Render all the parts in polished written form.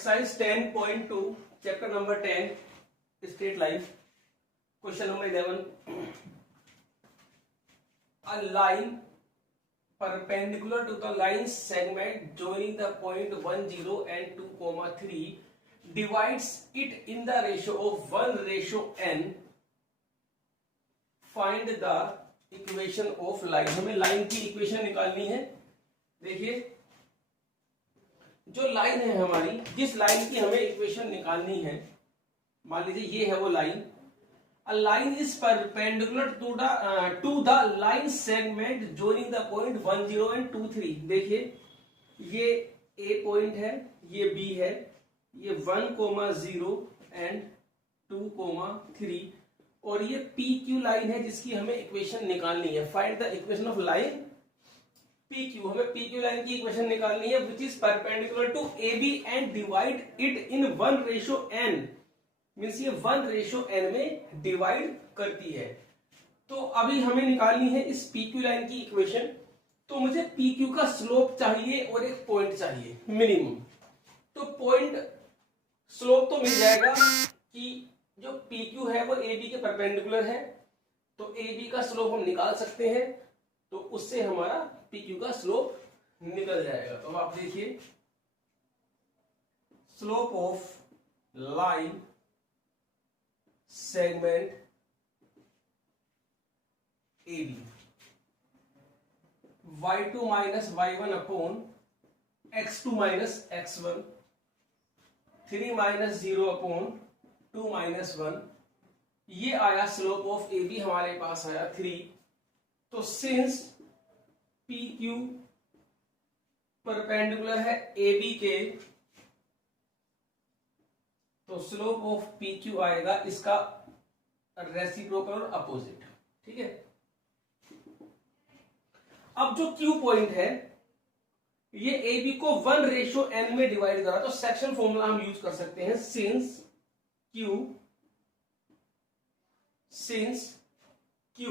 Exercise 10.2 chapter number 10 straight line question number 11 a line perpendicular to the line segment joining the point 1 0 and 2 comma 3 divides it in the ratio of 1:n. Find the equation of line. हमें line की equation निकालनी है। देखिए जो line है हमारी, जिस line की हमें इक्वेशन निकालनी है, मान लीजिए ये है वो line. A line is perpendicular to the line segment joining the point 1 0 and 2 3. देखिए ये A पॉइंट है, ये B है, ये 1,0 एंड 2,3 और ये PQ लाइन है जिसकी हमें इक्वेशन निकालनी है। Find the equation of line PQ। हमें PQ लाइन की इक्वेशन निकालनी है which is perpendicular to AB and divide it in 1:n। Means ये 1:n में डिवाइड करती है। तो अभी हमें निकालनी है इस PQ लाइन की इक्वेशन। तो मुझे PQ का स्लोप चाहिए और एक पॉइंट चाहिए मिनिमम। तो पॉइंट स्लोप तो मिल जाएगा कि जो PQ है वो AB के परपेंडिकुलर है, तो AB का स्लोप हम निकाल सकते हैं। तो उससे हमारा PQ का स्लोप निकल जाएगा। तो आप देखिए slope of line segment AB y2 minus y1 upon x2 minus x1 3 minus 0 upon 2 minus 1। ये आया स्लोप ऑफ AB, हमारे पास आया 3। तो सिंस PQ परपेंडिकुलर है AB के, तो स्लोप ऑफ PQ आएगा इसका रेसिप्रोकल और अपोजिट। ठीक है। अब जो Q पॉइंट है ये AB को 1:n में डिवाइड करा, तो सेक्शन फॉर्मूला हम यूज कर सकते हैं। Since Q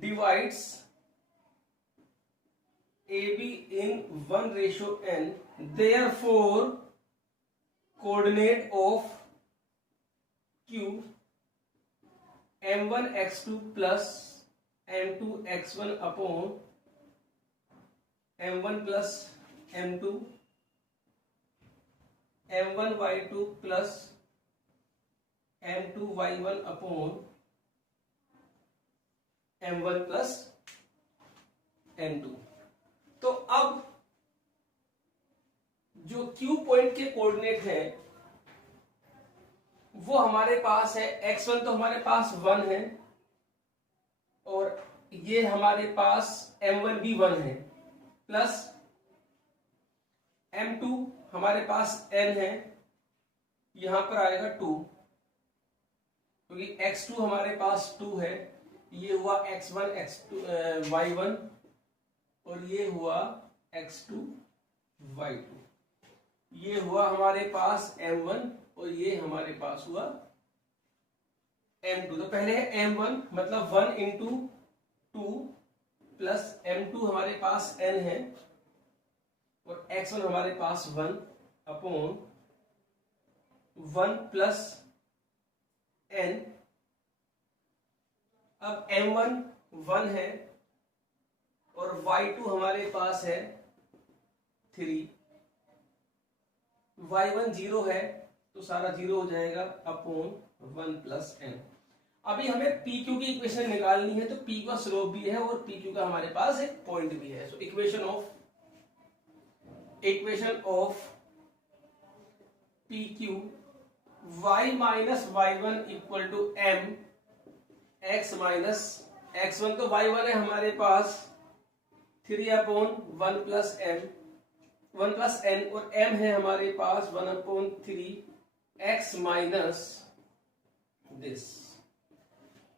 divides AB in 1:n, therefore coordinate of Q m1 x2 plus m2 x1 upon m1 plus m2 m1 y2 plus m2 y1 upon m1 plus m2। तो अब जो Q point के coordinate है वो हमारे पास है x1, तो हमारे पास 1 है और ये हमारे पास m1 भी 1 है, प्लस m2 हमारे पास n है, यहां पर आएगा 2 क्योंकि x2 हमारे पास 2 है। ये हुआ x1 x2 y1 और ये हुआ x2 y2। ये हुआ हमारे पास m1 और ये हमारे पास हुआ m2। तो पहले है m1 मतलब 1 इंटू 2 प्लस m2 हमारे पास n है और x1 हमारे पास 1 अपॉन 1 प्लस n। अब m1 1 है और y2 हमारे पास है 3, y1 0 है तो सारा 0 हो जाएगा अपॉन 1 प्लस n। अभी हमें PQ की इक्वेशन निकालनी है, तो P का स्लोप भी है और PQ का हमारे पास एक पॉइंट भी है। So equation of PQ y minus y1 equal to m x minus x1, तो y1 है हमारे पास 3 अपॉन 1 प्लस n और m है हमारे पास 1 अपॉन 3 x माइनस दिस।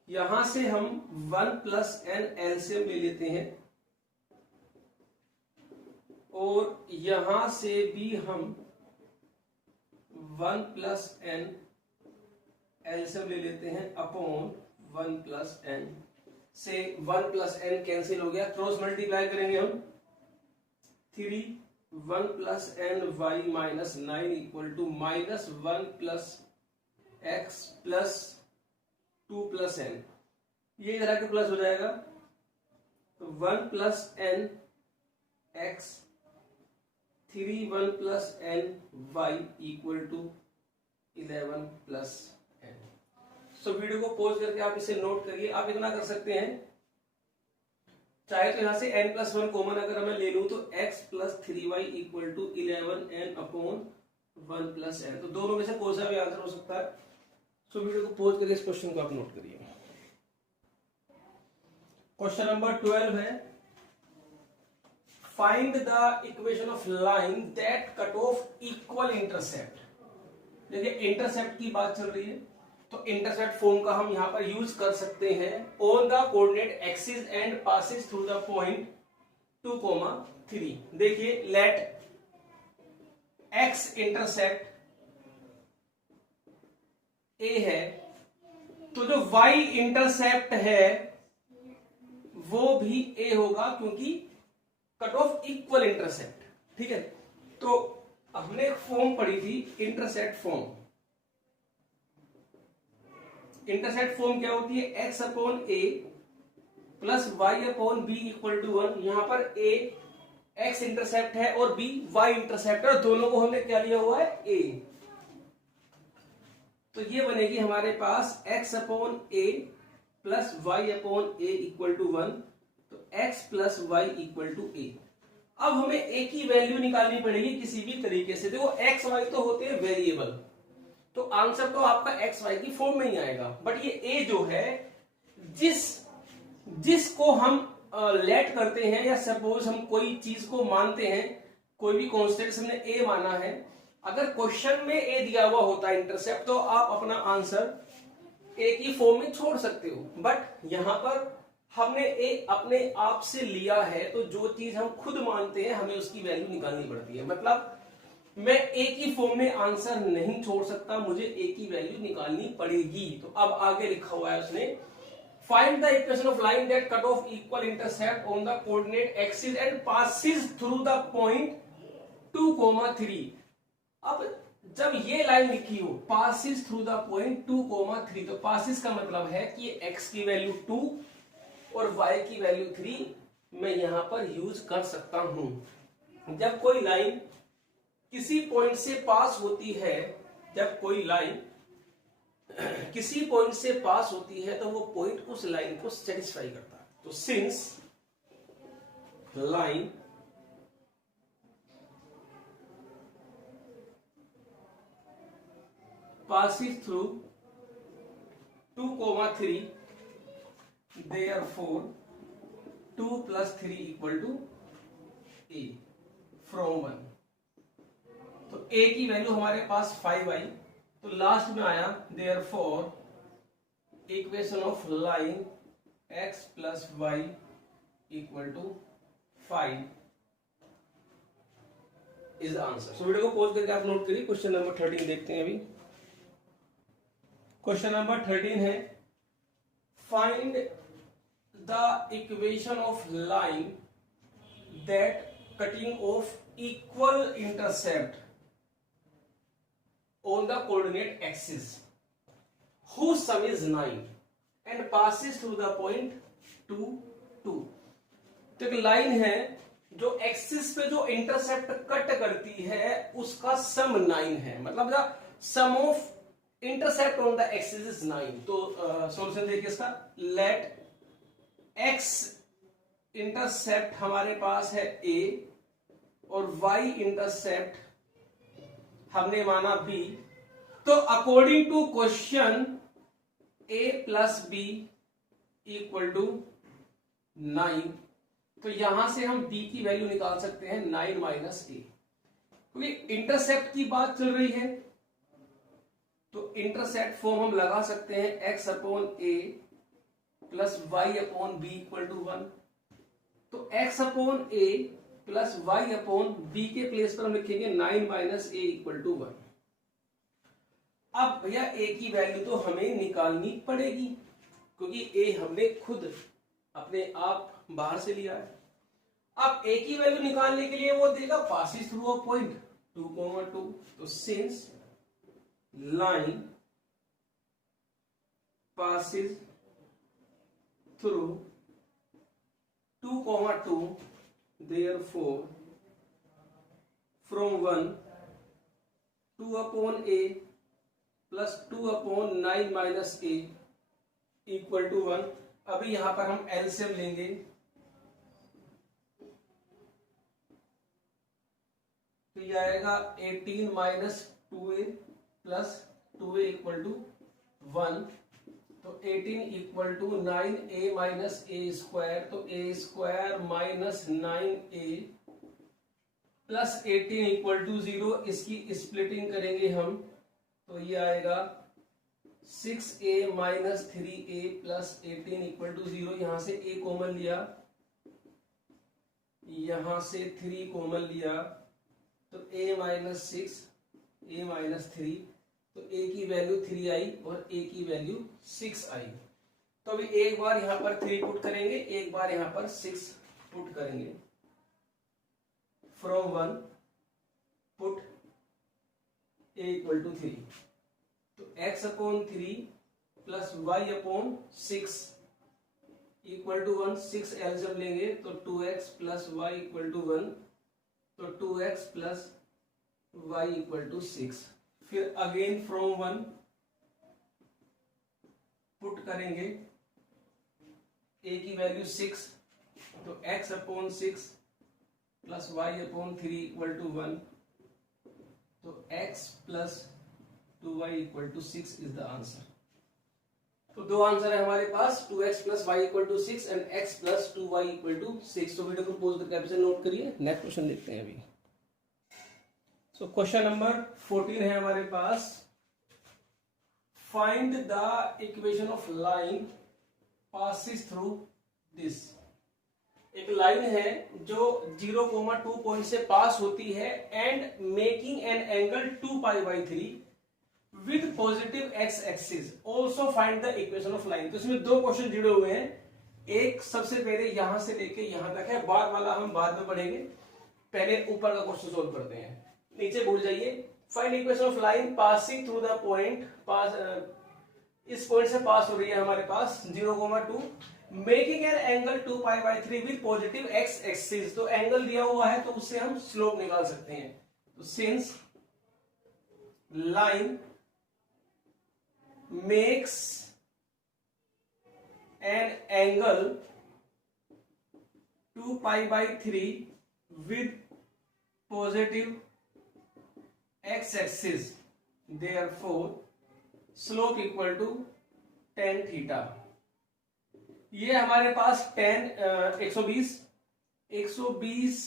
यहां से हम 1 प्लस n एलसीएम ले लेते हैं और यहां से भी हम 1 प्लस n एलसीएम ले लेते हैं अपॉन 1 प्लस n से 1 प्लस n कैंसिल हो गया, क्रॉस मल्टीप्लाई करेंगे हम 3 1 plus N Y minus 9 equal to minus 1 plus X plus 2 plus N, ये इधर आके प्लस हो जाएगा, तो 1 plus N X 3 1 plus N Y equal to 11 plus N. So video को पॉज करके आप इसे नोट करिए। आप इतना कर सकते हैं, चाहे तो यहां से n प्लस 1 कॉमन अगर मैं ले लूं तो x plus 3y equal to 11n upon 1 plus N, तो दोनों में से कोई सा भी आंसर हो सकता है। सो वीडियो को पॉज करके इस क्वेश्चन को आप नोट करिए। क्वेश्चन नंबर 12 है, find the equation of line that cut off equal intercept. देखिए इंटरसेप्ट की बात चल रही है, तो इंटरसेप्ट फॉर्म का हम यहां पर यूज कर सकते हैं on the coordinate axis and passes through the point 2, 3। देखिए लेट एक्स इंटरसेप्ट ए है, तो जो वाई इंटरसेप्ट है वो भी ए होगा, क्योंकि कट ऑफ इक्वल इंटरसेप्ट। ठीक है, तो हमने एक फॉर्म पढ़ी थी इंटरसेप्ट फॉर्म। इंटरसेप्ट फॉर्म क्या होती है, X upon A plus Y upon B equal to 1। यहां पर ए एक्स इंटरसेप्ट है और बी वाई इंटरसेप्ट है, और दोनों को हमने क्या लिया हुआ है, ए। तो ये बनेगी हमारे पास x upon A plus Y upon a equal to 1, तो x plus Y equal to a. अब हमें ए की वैल्यू निकालनी पड़ेगी किसी भी तरीके से। देखो एक्स वाई तो होते हैं वेरिएबल, तो आंसर तो आपका एक्स वाई की फॉर्म में ही आएगा, बट ये ए जो है जिसको हम लेट करते हैं, या सपोज हम कोई चीज को मानते हैं, कोई भी कॉन्स्टेंट हमने ए माना है, अगर क्वेश्चन में ए दिया हुआ होता है इंटरसेप्ट, तो आप अपना आंसर ए की फॉर्म में छोड़ सकते हो। बट यहां पर हमने ए अपने आप से लिया है, तो जो चीज हम खुद मानते हैं हमें उसकी वैल्यू निकालनी पड़ती है। मतलब मैं ए की फॉर्म में आंसर नहीं छोड़ सकता, मुझे ए की वैल्यू निकालनी पड़ेगी। तो अब आगे लिखा हुआ है उसने, find the equation of line that cut off equal intercept on the coordinate axis and passes through the point 2, 3। अब जब ये लाइन लिखी हो पासिस थ्रू द पॉइंट 2, 3, तो पासिस का मतलब है कि एक्स की वैल्यू 2 और y की वैल्यू 3 मैं यहां पर यूज कर सकता हूं। जब कोई लाइन किसी पॉइंट से पास होती है, जब कोई लाइन किसी पॉइंट से पास होती है, तो वो पॉइंट उस लाइन को सेटिस्फाई करता है। तो since line passes through 2, 3, therefore 2 plus 3 equal to a from 1। तो a की वैल्यू हमारे पास 5 आई, तो लास्ट में आया therefore equation of line x plus Y equal to 5 is answer. So video को पॉज करके आप नोट करिए। क्वेश्चन नंबर 13 देखते हैं अभी। क्वेश्चन नंबर 13 है, find the equation of line that cutting of equal intercept on the coordinate axis whose sum is 9 and passes through the point 2, 2। तो एक लाइन है जो एक्सिस पे जो इंटरसेप्ट कट करती है उसका सम 9 है, मतलब the sum of intercept on the axis is 9। तो सॉल्यूशन देखिए इसका, लेट एक्स इंटरसेप्ट हमारे पास है a और y इंटरसेप्ट हमने माना b। तो according to question a plus B equal to 9, तो यहां से हम b की वैल्यू निकाल सकते हैं 9 माइनस a, क्योंकि इंटरसेप्ट की बात चल रही है। तो इंटरसेप्ट फॉर्म हम लगा सकते हैं x upon a plus Y upon B equal to 1। तो x upon a plus Y upon B के प्लेस पर हम लिखेंगे 9 माइनस ए इक्वल टू 1। अब भैया ए की वैल्यू तो हमें निकालनी पड़ेगी, क्योंकि ए हमने खुद अपने आप बाहर से लिया है। अब ए की वैल्यू निकालने के लिए वो देगा पासिस थ्रू अ पॉइंट 2,2। तो since line passes through 2,2, therefore from 1 2 upon a plus 2 upon 9 minus a equal to 1। अभी यहां पर हम एलसीएम लेंगे, तो ये आएगा 18 minus 2a plus 2a equal to 1। तो 18 equal to 9a minus a square, तो a square minus 9a plus 18 equal to 0। इसकी स्प्लिटिंग करेंगे हम, तो ये आएगा 6a minus 3a plus 18 equal to 0। यहां से a कॉमन लिया, यहां से 3 कॉमन लिया, तो a माइनस 6 a माइनस 3, तो a की वैल्यू 3 आई और a की वैल्यू 6 आई। तो अभी एक बार यहां पर 3 पुट करेंगे, एक बार यहां पर 6 पुट करेंगे। From 1 put a equal to 3, तो x upon 3 plus y upon 6 equal to 1। 6 LCM लेंगे तो 2x plus y equal to 1, तो 2x plus y equal to 6। फिर अगेन फ्रॉम 1 पुट करेंगे a की वैल्यू 6, तो x upon 6 plus y upon 3 equal to 1, तो x plus 2y equal to 6 is the answer. तो दो आंसर है हमारे पास, 2x plus y equal to 6 and x plus 2y equal to 6। तो वीडियो को पॉज करके कैप्शन नोट करिए। नेक्स्ट क्वेश्चन देखते हैं अभी। सो क्वेश्चन नंबर 14 है हमारे पास, find the equation of line passes through this. एक लाइन है जो 0,2 पॉइंट से पास होती है and making an angle 2π/3 with positive x axis. Also find the equation of line. तो इसमें दो क्वेश्चन जुड़े हुए हैं, एक सबसे पहले यहां से लेके यहां तक है, बाद वाला हम बाद में पढ़ेंगे, पहले ऊपर का क्वेश्चन सोल्व करते हैं। नीचे भूल जाइए। Find equation of line passing through the point, इस पॉइंट से पास हो रही है हमारे पास 0,2, making an angle 2π/3 with positive x axis. तो एंगल दिया हुआ है तो उससे हम स्लोप निकाल सकते हैं। तो since line makes an angle 2π/3 with positive x axis, therefore slope equal to tan theta। ये हमारे पास tan 120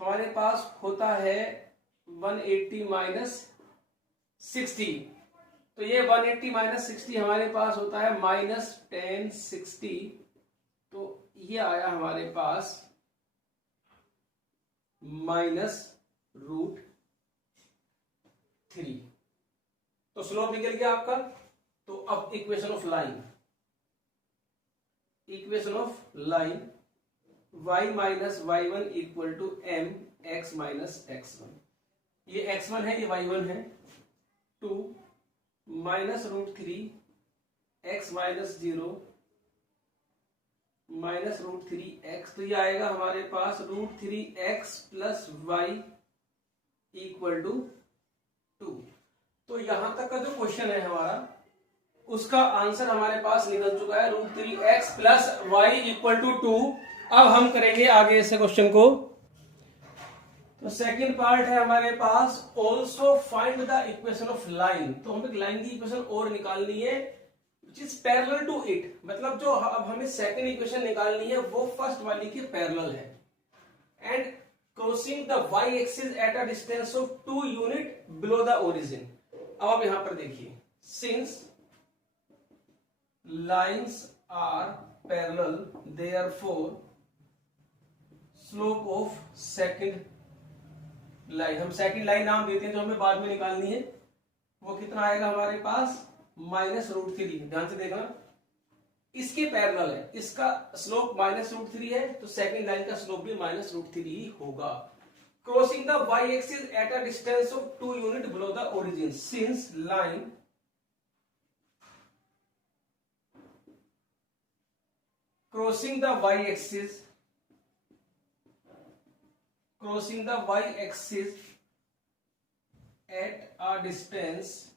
हमारे पास होता है 180 माइनस 60, तो ये 180 माइनस 60 हमारे पास होता है माइनस tan 60, तो ये आया हमारे पास माइनस √3। तो स्लोप निकल गया आपका। तो अब equation of line, equation of line y minus y1 equal to m x minus x1। ये x1 है, ये y1 है। 2 minus √3 x minus 0 minus √3x, तो ये आएगा हमारे पास √3x plus y equal to 2। तो यहां तक का जो क्वेश्चन है हमारा, उसका आंसर हमारे पास निकल चुका है √3x plus y equal to 2। अब हम करेंगे आगे इसे क्वेश्चन को। तो सेकंड पार्ट है हमारे पास, also find the equation of line. तो हमें लाइन की इक्वेशन और निकालनी है which is parallel to it, मतलब जो अब हमें सेकंड इक्वेशन निकालनी है वो फर्स्ट वाली की पैरेलल है, and crossing the y axis at a distance of 2 unit below the origin. अब आप यहां पर देखिए, since lines are parallel therefore slope of second line, हम सेकंड लाइन नाम देते हैं जो हमें बाद में निकालनी है, वो कितना आएगा हमारे पास माइनस √3। ध्यान से देखना, इसके पैरेलल है, इसका स्लोप -√3 है, तो सेकंड लाइन का स्लोप भी -√3 ही होगा। Crossing the y axis at a distance of 2 unit below the origin, since line crossing the y-axis at a distance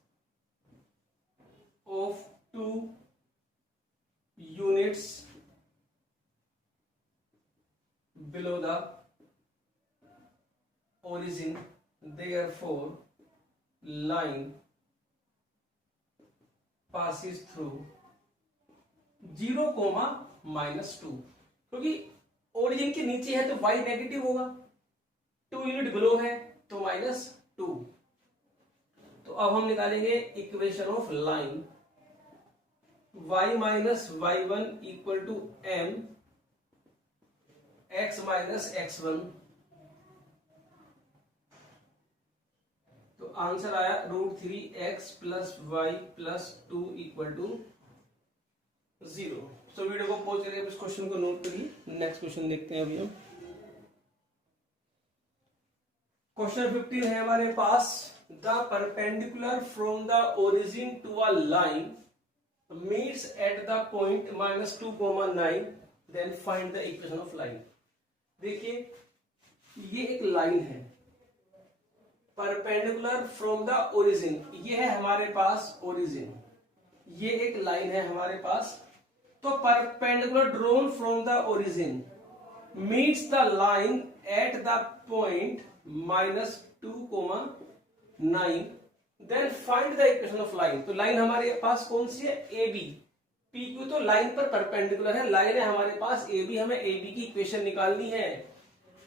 of 2 units below the origin, therefore line passes through 0, -2, क्योंकि origin के नीचे है तो y negative होगा, 2 unit below है तो -2। तो अब हम निकालेंगे equation of line, y - y1 = m x - x1, तो आंसर आया √3x + y + 2 = 0। तो वीडियो को पॉज करके इस क्वेश्चन को नोट करिए। नेक्स्ट क्वेश्चन देखते हैं अभी हम। क्वेश्चन 15 है हमारे पास, the perpendicular from the origin to a line meets at the point -2, 9, then find the equation of line. देखिए ये एक लाइन है, परपेंडिकुलर फ्रॉम द ओरिजिन, ये है हमारे पास ओरिजिन, ये एक लाइन है हमारे पास। तो perpendicular drawn from the origin meets the line at the point -2, 9, then find the equation of line. तो लाइन हमारे पास कौन सी है? AB। PQ तो लाइन पर परपेंडिकुलर है, लाइन है हमारे पास AB, हमें AB की इक्वेशन निकालनी है।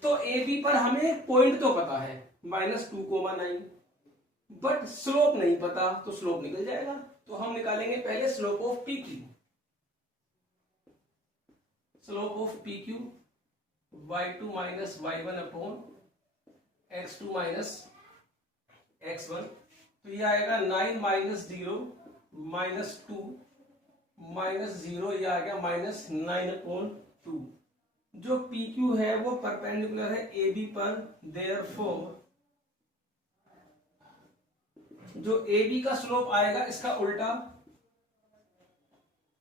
तो AB पर हमें पॉइंट तो पता है -2, 9, बट स्लोप नहीं पता, तो स्लोप निकल जाएगा। तो हम निकालेंगे पहले slope of PQ। Slope of PQ y2 - y1 upon x2 - x1, तो ये आएगा 9 - 0 -2 -0, ये आ गया -9/2। जो PQ है वो परपेंडिकुलर है AB पर, देयरफॉर जो AB का स्लोप आएगा इसका उल्टा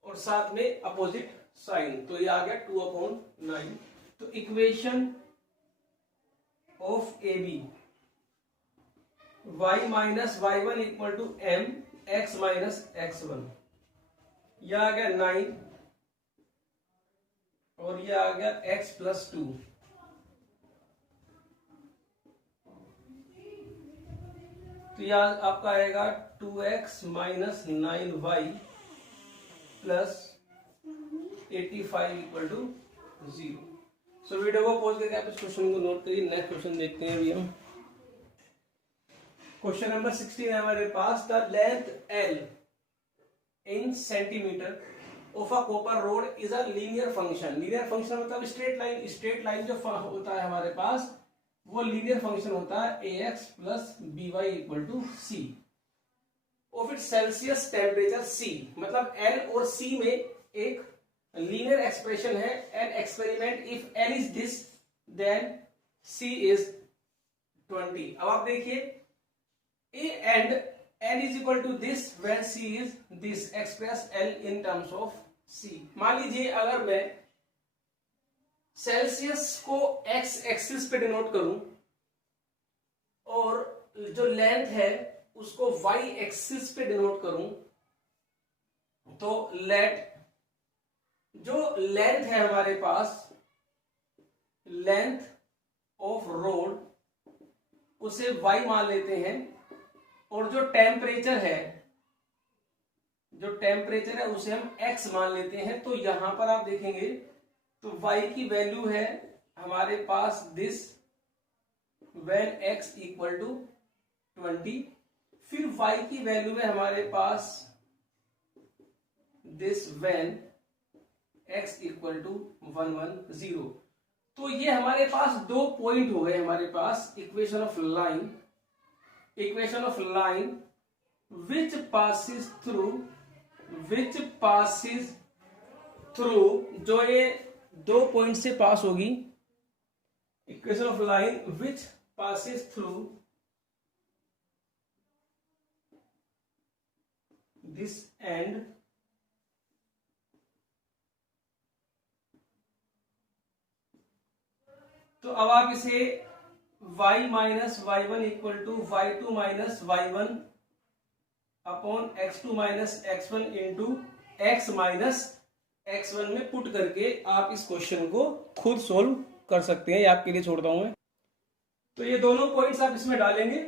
और साथ में अपोजिट साइन, तो ये आ गया 2/9। तो equation of AB y - y1 = m x - x1, यह आ गया 9 और यह आ गया x + 2। तो यह आपका आएगा 2x - 9y + 85 = 0। सो वीडियो को पॉज करके आप इस क्वेश्चन को नोट करिए। नेक्स्ट क्वेश्चन देखते हैं अभी हम। क्वेश्चन नंबर 16 है हमारे पास, the length L in centimetre of a copper rod is a linear function. Linear function मतलब स्ट्रेट लाइन। स्ट्रेट लाइन जो होता है हमारे पास वो लीनियर फंक्शन होता है ax + by = c of its Celsius temperature C। मतलब L और C में एक लीनियर एक्सप्रेशन है। An experiment if L is this then C is 20। अब आप देखिए A and N is equal to this when C is this, express L in terms of C। मान लीजिए अगर मैं सेल्सियस को x एक्सिस पे डिनोट करूं और जो लेंथ है उसको y एक्सिस पे डिनोट करूं, तो लेट जो लेंथ है हमारे पास, लेंथ ऑफ रोड, उसे y मान लेते हैं, और जो टेम्परेचर है उसे हम x मान लेते हैं। तो यहां पर आप देखेंगे तो y की वैल्यू है हमारे पास दिस व्हेन x = 20, फिर y की वैल्यू है हमारे पास दिस व्हेन x = 110। तो ये हमारे पास दो पॉइंट हो गए हमारे पास equation of which passes through, जो ये 2 पॉइंट से पास होगी, equation of line which passes through this and तो अब आप इसे y minus y one equal to y two minus y one upon x2 minus x one into x minus x one में पुट करके आप इस क्वेश्चन को खुद सोल्व कर सकते हैं। ये आपके लिए छोड़ता हूं मैं। तो ये दोनों पॉइंट्स आप इसमें डालेंगे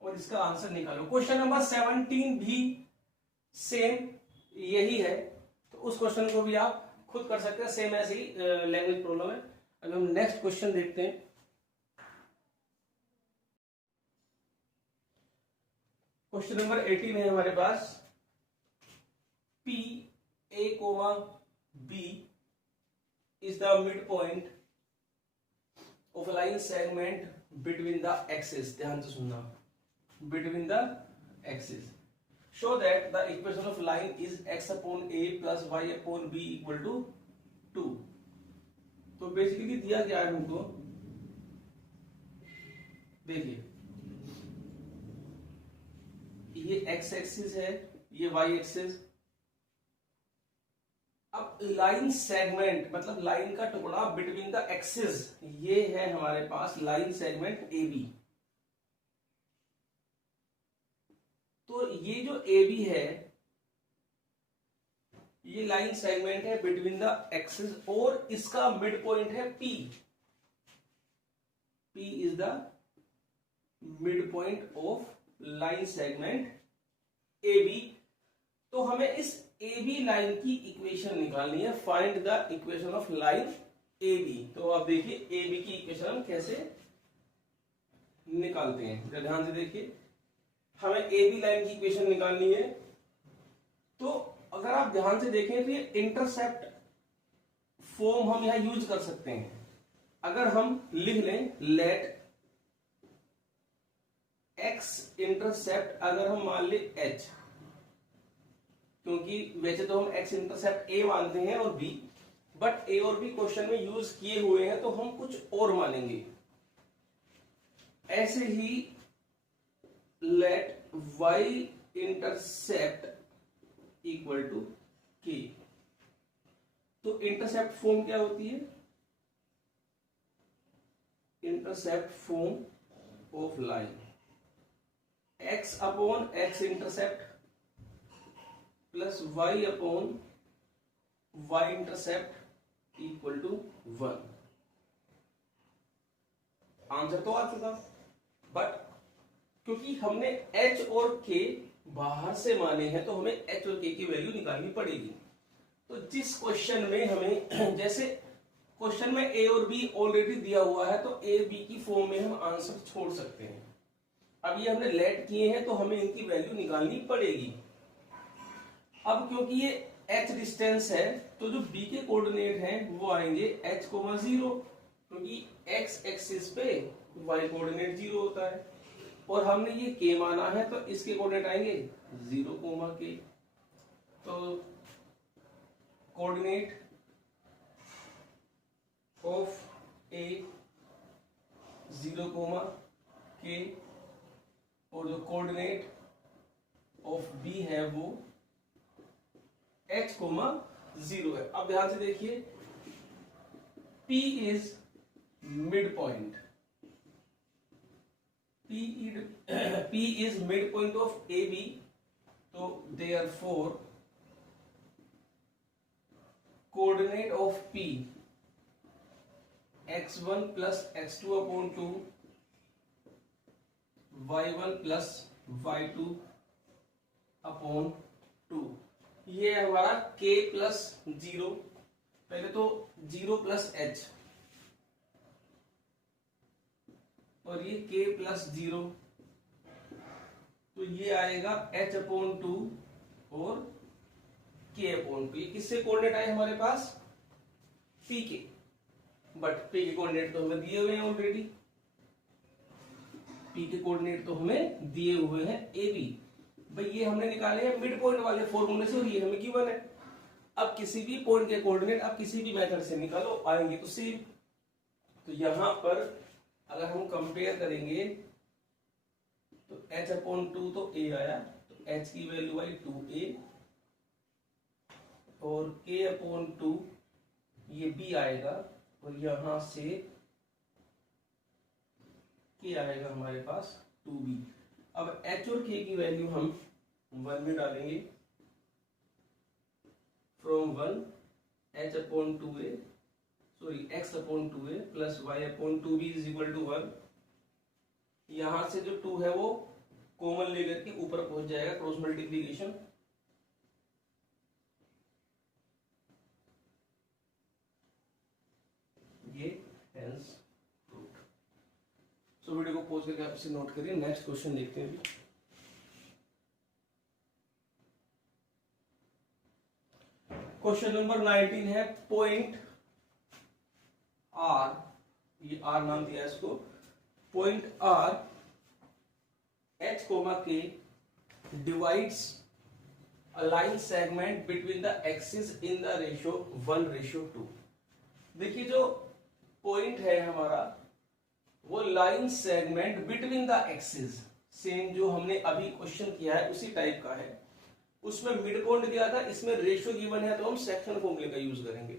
और इसका आंसर निकालो। क्वेश्चन नंबर 17 भी सेम यही है, तो उस क्वेश्चन को भी आप खुद कर सकते हैं, सेम ऐसे ही लैंग्वेज प्रॉब्लम है। अभी हम नेक्स्ट क्वेश्चन देखते हैं। क्वेश्चन नंबर 18 है हमारे पास। P A comma B is the midpoint of a line segment between the axes। ध्यान से सुनना, between the axes। Show that the equation of line is x upon a plus y upon b equal to 2। तो basically दिया क्या है हमको, देखिए ये x एक्सिस है, ये y एक्सिस। अब लाइन सेगमेंट मतलब लाइन का टुकड़ा बिटवीन द एक्सिस, ये है हमारे पास लाइन सेगमेंट ए बी। तो ये जो ए बी है ये लाइन सेगमेंट है बिटवीन द एक्सिस और इसका मिड पॉइंट है P। P is the mid point of line segment A B. तो हमें इस ए बी लाइन की इक्वेशन निकालनी है। Find the equation of line A B. तो आप देखिए ए बी की इक्वेशन हम कैसे निकालते हैं, ध्यान से देखिए। हमें ए बी लाइन की इक्वेशन निकालनी है। तो अगर आप ध्यान से देखें तो ये इंटरसेप्ट फॉर्म हम यहां यूज कर सकते हैं। अगर हम लिख लें लेट एक्स इंटरसेप्ट, अगर हम मान ले एच, क्योंकि वैसे तो हम एक्स इंटरसेप्ट ए मानते हैं और बी, बट ए और बी क्वेश्चन में यूज किए हुए हैं तो हम कुछ और मानेंगे। ऐसे ही let y intercept equal to k. तो इंटरसेप्ट फॉर्म क्या होती है, intercept form of line x upon x intercept plus y upon y intercept equal to 1। Answer तो आ चुका, बट क्योंकि हमने h और k बाहर से माने हैं तो हमें h और k की वैल्यू निकालनी पड़ेगी। तो जिस क्वेश्चन में हमें, जैसे क्वेश्चन में a और b ऑलरेडी दिया हुआ है तो a b की फॉर्म में हम आंसर छोड़ सकते हैं। अब ये हमने लेट किए हैं तो हमें इनकी वैल्यू निकालनी पड़ेगी। अब क्योंकि ये h डिस्टेंस है तो जो b के कोऑर्डिनेट हैं वो आएंगे h, 0, क्योंकि x एक्सिस पे y कोऑर्डिनेट 0 होता है और हमने ये k माना है तो इसके कोऑर्डिनेट आएंगे 0, k। तो कोऑर्डिनेट ऑफ a 0, k और जो कोऑर्डिनेट ऑफ b है वो h, 0 है। अब ध्यान से देखिए P is mid point, P is mid point of A B. तो therefore coordinate of P x1 plus x2 upon 2 y1 plus y2 upon 2। ये है हमारा k प्लस 0, पहले तो 0 प्लस h और ये k प्लस 0, तो ये आएगा h अपॉन 2 और k अपॉन 2। ये किससे कोऑर्डिनेट आए हमारे पास, p के, बट p के कोऑर्डिनेट तो हमें दिए हुए हैं ऑलरेडी। p के कोऑर्डिनेट तो हमें दिए हुए हैं ab, भाई ये हमने निकाले हैं मिड पॉइंट वाले फॉर्मूले से और ये हमें गिवन है। अब किसी भी पॉइंट के कोऑर्डिनेट आप किसी भी मेथड से निकालो, आएंगे तो सेम। तो यहां पर अगर हम कंपेयर करेंगे तो h/2 तो a आया, तो h की वैल्यू आई 2a और k/2 ये b आएगा और यहां से k आएगा हमारे पास 2b। अब h और k की वैल्यू हम 1 में डालेंगे, from 1 h/2a sorry x/2a plus y/2b is equal to 1। यहां से जो 2 है वो कॉमन लेकर के ऊपर पहुंच जाएगा, क्रॉस मल्टीप्लीकेशन। ये हेंस प्रूव्ड। सो वीडियो को पॉज करके आप इसे नोट करिए। नेक्स्ट क्वेश्चन देखते हैं अभी। क्वेश्चन नंबर 19 है, पॉइंट आर, ये आर नाम दिया इसको, point R h, k divides a line segment between the axes in the ratio 1:2। देखिए जो पॉइंट है हमारा वो line segment between the axis, same जो हमने अभी क्वेश्चन किया है उसी टाइप का है। उसमें मिड पॉइंट दिया था, इसमें रेशियो गिवन है तो हम सेक्शन फॉर्मूले का यूज करेंगे।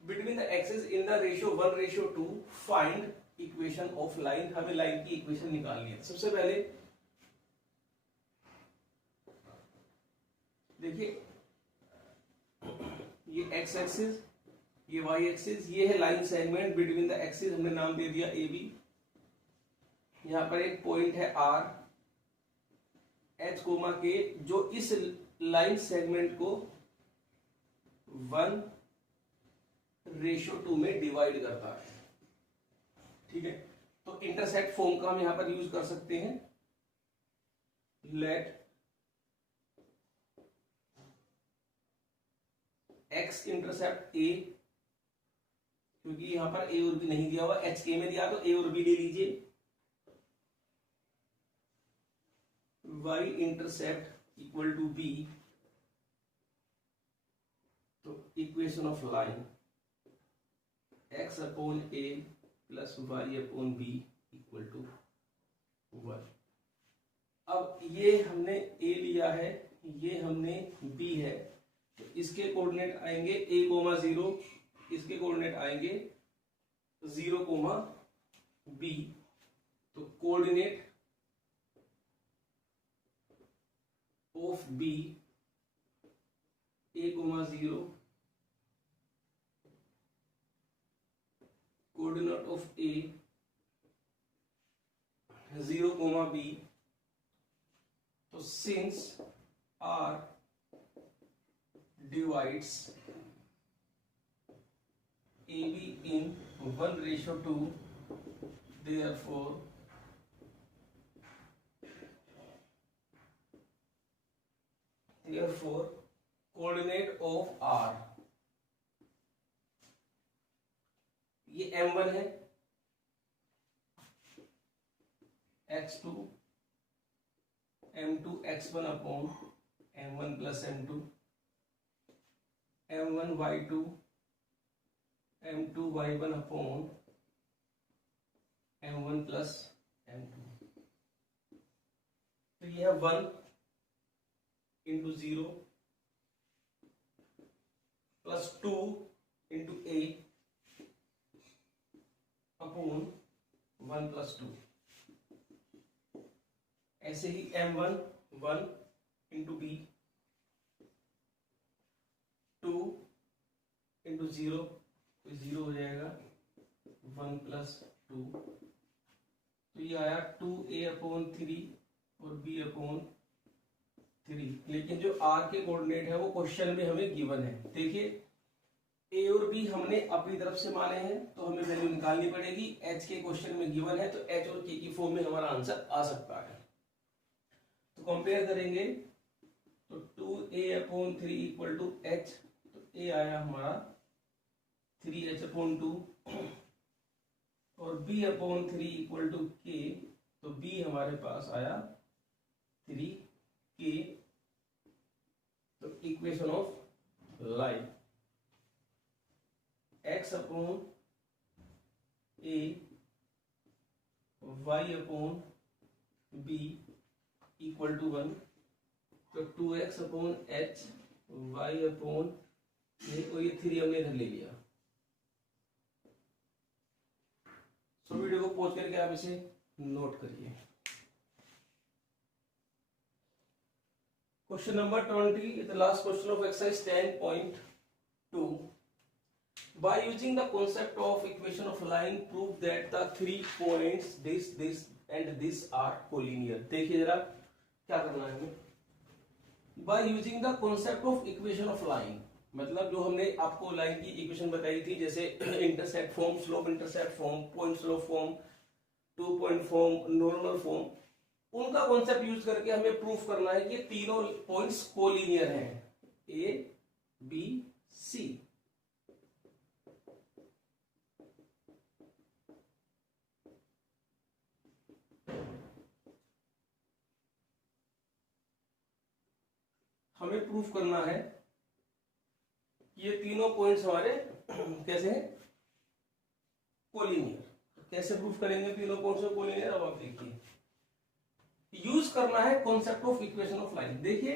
Between the axis in the ratio 1:2 find equation of line. हमें लाइन की इक्वेशन निकालनी है। सबसे पहले देखिए ये एक्स एक्सिस, ये वाई एक्सिस, ये है line segment between the axis, हमने नाम दे दिया ए बी। यहां पर एक पॉइंट है आर h, k जो इस लाइन सेगमेंट को 1:2 में डिवाइड करता है। ठीक है, तो इंटरसेक्ट फॉर्म का हम यहां पर यूज कर सकते हैं। लेट x इंटरसेप्ट a, क्योंकि यहां पर a और b नहीं दिया हुआ, h k में दिया तो a और b ले लीजिए। y intercept equal to b, तो equation of line x/a plus y/b equal to 1। अब ये हमने a लिया है, ये हमने b है, तो इसके कोऑर्डिनेट आएंगे a, 0, इसके कोऑर्डिनेट आएंगे 0, b। तो coordinate of b a, 0, coordinate of a 0, b। तो since r divides AB in 1:2, therefore coordinate of R, ये M1 है, x2 m2 x1 upon m1 plus m2, m1 y2 m2 y1 upon m1 plus m2। तो यह है 1 into 0 plus 2 into a upon 1 plus 2। ऐसे ही m1 1 into b 2 into 0, तो 0 हो जाएगा 1 plus 2। तो ये आया 2a अपॉन 3 और b अपॉन 3। लेकिन जो r के कोऑर्डिनेट है वो क्वेश्चन में हमें गिवन है। देखिए a और b हमने अपनी तरफ से माने हैं तो हमें वैल्यू निकालनी पड़ेगी। h के क्वेश्चन में गिवन है तो h और k की फॉर्म में हमारा आंसर आ सकता है। तो कंपेयर करेंगे तो 2a upon 3 equal to h, तो a आया हमारा 3h अपॉन 2 और b upon 3 equal to k, तो b हमारे पास आया 3 के, तो equation of line x upon a y upon b equal to 1, तो 2x upon h y upon a, और ये 3 हमने इधर ले लिया। सो वीडियो को पॉज करके आप इसे नोट करिए। Question number 20, the last question of exercise 10.2, by using the concept of equation of line prove that the 3 points this and this are collinear। देखिए जरा क्या करना है हमें। by using the concept of equation of line, मतलब जो हमने आपको लाइन की इक्वेशन बताई थी, जैसे intercept form, slope intercept form, point slope form, 2 point form, normal form, उनका कॉन्सेप्ट यूज करके हमें प्रूफ करना है कि तीनों पॉइंट्स कोलिनियर हैं, ए बी सी। हमें प्रूफ करना है ये तीनों पॉइंट्स हमारे कैसे हैं, कोलिनियर। कैसे प्रूफ करेंगे तीनों पॉइंट्स को कोलिनियर, अब आप देखिए। यूज करना है concept of equation of line. देखिए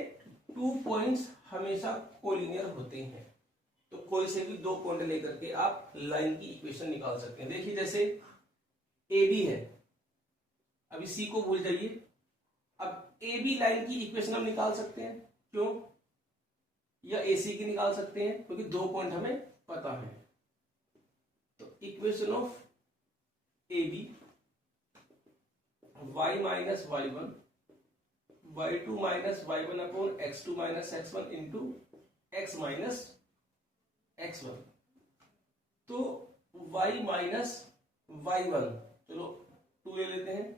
2 पॉइंट्स हमेशा कोलिनियर होते हैं, तो कोई से भी 2 पॉइंट लेकर के आप लाइन की इक्वेशन निकाल सकते हैं। देखिए जैसे ए बी है, अभी सी को भूल जाइए, अब ए बी लाइन की इक्वेशन हम निकाल सकते हैं, क्यों, या AC की निकाल सकते हैं क्योंकि 2 पॉइंट हमें पता है। तो equation of AB y minus y1 y2 minus y1 upon x2 minus x1 into x minus x1। तो y माइनस y1, चलो 2 ले लेते हैं,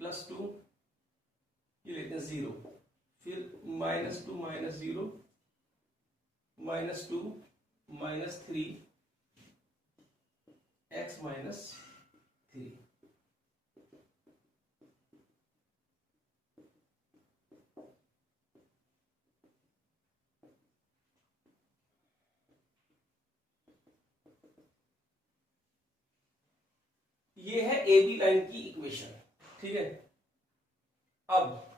प्लस 2, ये लेते हैं 0, फिर -2 माइनस 0 -2 माइनस 3 x माइनस 3। ये है ए बी लाइन की इक्वेशन, ठीक है। अब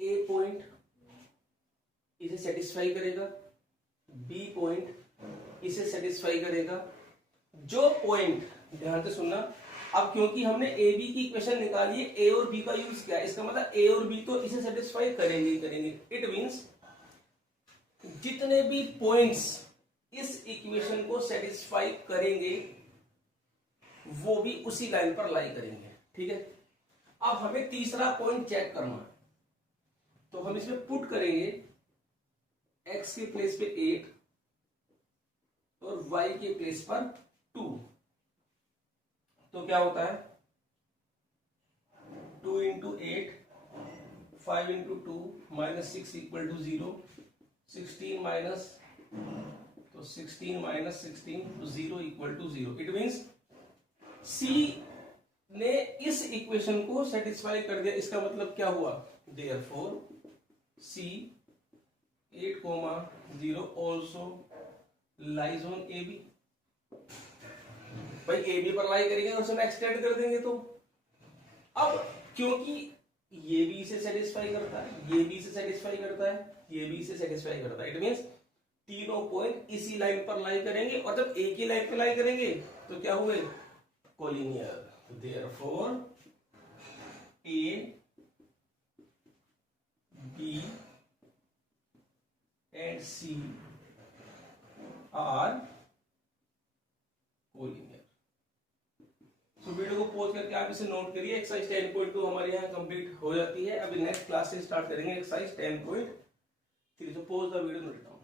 ए पॉइंट इसे सेटिस्फाई करेगा, बी पॉइंट इसे सेटिस्फाई करेगा। जो पॉइंट, ध्यान से सुनना, अब क्योंकि हमने ए बी की इक्वेशन निकाली है, ए और बी का यूज किया, इसका मतलब ए और बी तो इसे सेटिस्फाई करेंगे ही करेंगे। इट मींस जितने भी पॉइंट्स इस इक्वेशन को सेटिस्फाई करेंगे वो भी उसी लाइन पर लाई करेंगे, ठीक है। अब हमें तीसरा पॉइंट चेक करना है, तो हम इसमें पुट करेंगे x के प्लेस पे 8 और y के प्लेस पर 2। तो क्या होता है, 2 into 8, 5 into 2 minus 6 equal to 0, 16 minus, तो 16 माइनस 16 तो 0 equal to 0। It means C ने इस इक्वेशन को सेटिस्फाई कर दिया। इसका मतलब क्या हुआ, therefore C 8,0 also lies on AB। भाई AB पर लाई करेंगे और उसमें एक्सटेंड कर देंगे। तो अब क्योंकि ये भी इसे सेटिस्फाई करता है, ये भी इसे सेटिस्फाई करता है, ये भी इसे सेटिस्फाई करता है, इट मींस तीनों पॉइंट इसी लाइन पर लाई करेंगे, और जब एक ही लाइन पर लाई करेंगे तो क्या हुए, collinear. Therefore A, B and C are collinear. तो वीडियो को पॉज करके आप इसे नोट करिए। एक्सरसाइज 10.2 हमारे यहाँ कंप्लीट हो जाती है। अभी नेक्स्ट क्लास से स्टार्ट करेंगे एक्सरसाइज 10.3। तो pause the video, note down.